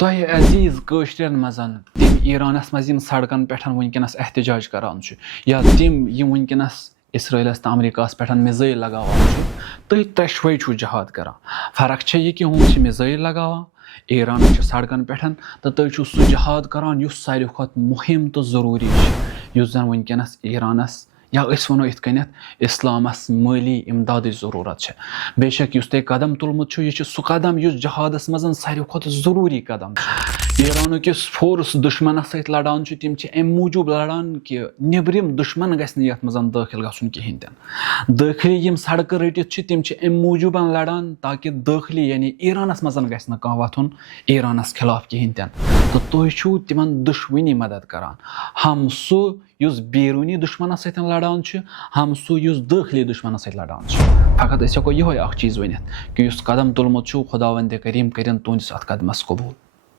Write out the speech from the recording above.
तोह अजीज कशरन मजन तम ईरानस मज सड़कन पे वनकस एहतजाज करान या तम वनकस इसराइलस तो अमेरिकास पे मिज़ाइल लगावान तुम त्रेशवे जहाद करान। फर्क यह कि हम मिज़ाइल लगावान ईरान सड़कन पे तो तुम सह जहाद करान सारे खुद मुहिम तो जरूरी जन वनकस ईरानस या वो इत इस्लामस माली इमदाद जरूरत है। बेशक तुम कदम तुलमुत यह सह कदम जहादस मज सारे खुद जरूरी कदम। ईरान किस फोर्स दुश्मन सत लड़ान तम अम मूजूब लड़ान कि नबरम दुश्मन गि मज दाखिल गन कहें दाखिली यम सड़क रटित तम अम मूजूब लड़ान ताकि दाखिली यानी ईरानस मज गह वथुन ईरानस खिलाफ कहें तो तुम तिमन दुश्मनी मदद करान। हम सह बैरूनी दुश्मन सत लड़ान हम सह दाखिली दुश्मन सत लड़ान। फकत हेको यह चीज़ वन कि कदम तुलमुत खुदावंद करीम कर तुंदिस अत कदमस कबूल।